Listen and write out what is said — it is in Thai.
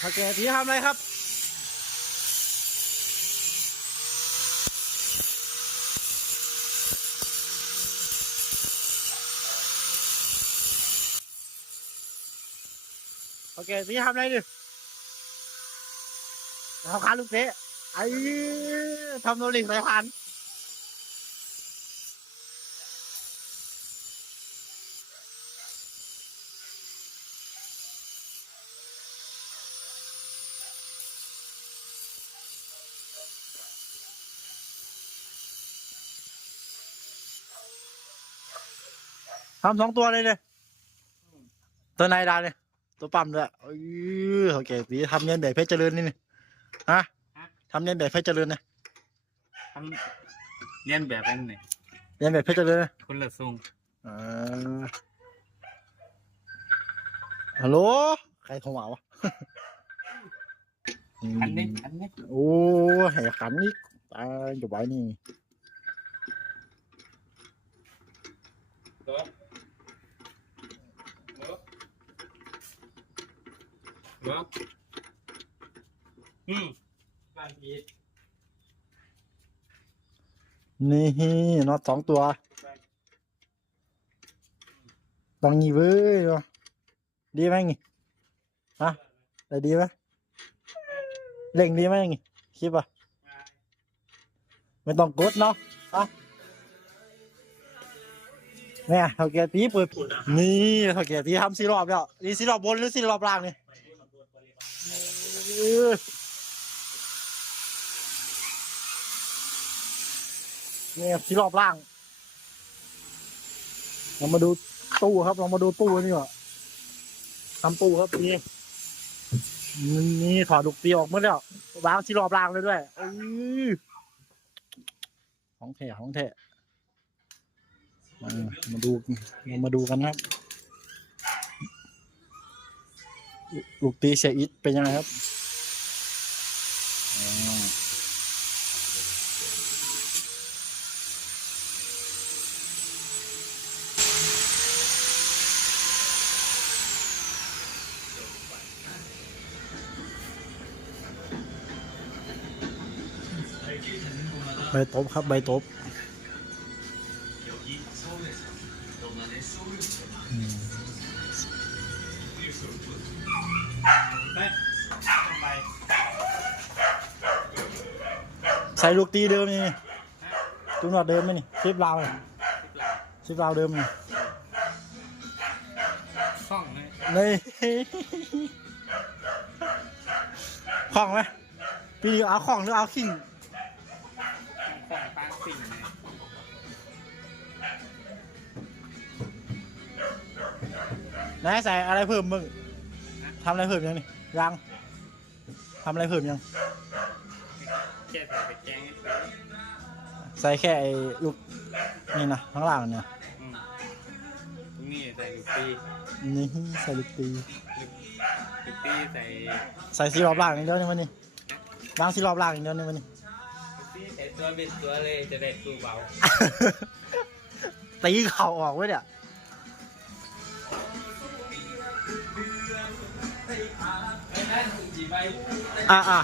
โอเคทีทำอะไรครับโอเคทีทำอะไรดิเอาคานลูกเตะไอ้ทำโนลิสายพัน ธุ์ทำสองตัวเลยเลยตัวไหนดาเลย ตัวปั๊มด้วยเออโอเคทีทำเนียนแบบเพชรเจริญนี่นี่ฮะทำเนียนแบบเพชรเจริญนะทำเรียนแบบนั้นเนี่ยเนียนแบบเพชรเจริญนะคนละทรงอ่าฮัลโหลใครโทรมาวะอันนี้อันนี้โอ้ให้ขันอีกตายอยู่ไว้นี่ ตัวตัวอืมบางทีนี่น็อตสองตัวต้องงี้เว้ยเนาะดีไหมงี้ฮะได้ดีไหมเล่งดีไหมงี้คิดป่ะไม่ต้องกดเนาะอะเนี่ยเท่าแกตีเปิดนี่เท่าแกตีทำสี่รอบแล้วนี่สี่รอบบนหรือสี่รอบล่างนี่เออเนี่ยสี่รอบล่าง เรามาดูตู้ครับ เรามาดูตู้นี่ก่อนทำตู้ครับนี่นี่ถอดลูกตีออกมาแล้ววางที่รอบรางเลยด้วยอของแท้ของแท้มามาดูเรามาดูกันครับ ลูกตีเสียอิทเป็นยังไงครับ ใบตบครับใบตบอืมไปไปใส่ลูกตีเดิมนี่จุดหนอดเดิมไหมนี่ชิปลาวนี่ชิปลาวเดิมนี่คล้องเลยนี่ของไหมปีนี้เอาของหรือเอาขิง นายใส่อะไรเพิ่มมึงทำอะไรเพิ่มยังนี่ยังทำอะไรเพิ่มยัง แค่ใส่ไปแกงให้เสร็จใส่แค่ไอ้ลูกนี่นะข้างล่างเนี่ยอืมตรงนี้ใส่ลูกตีนี่ใส่ลูกตีลูกลูกตีใส่ใส่สีรอบล่างอย่างเดียวนี่มันนี่วางสีรอบล่างอย่างเดียวนี่มันนี่ลูกตีใส่ตัวเป็นตัวเลยจะได้ตัวเบา ตีเข่าออกไว้เนี่ย อะอะ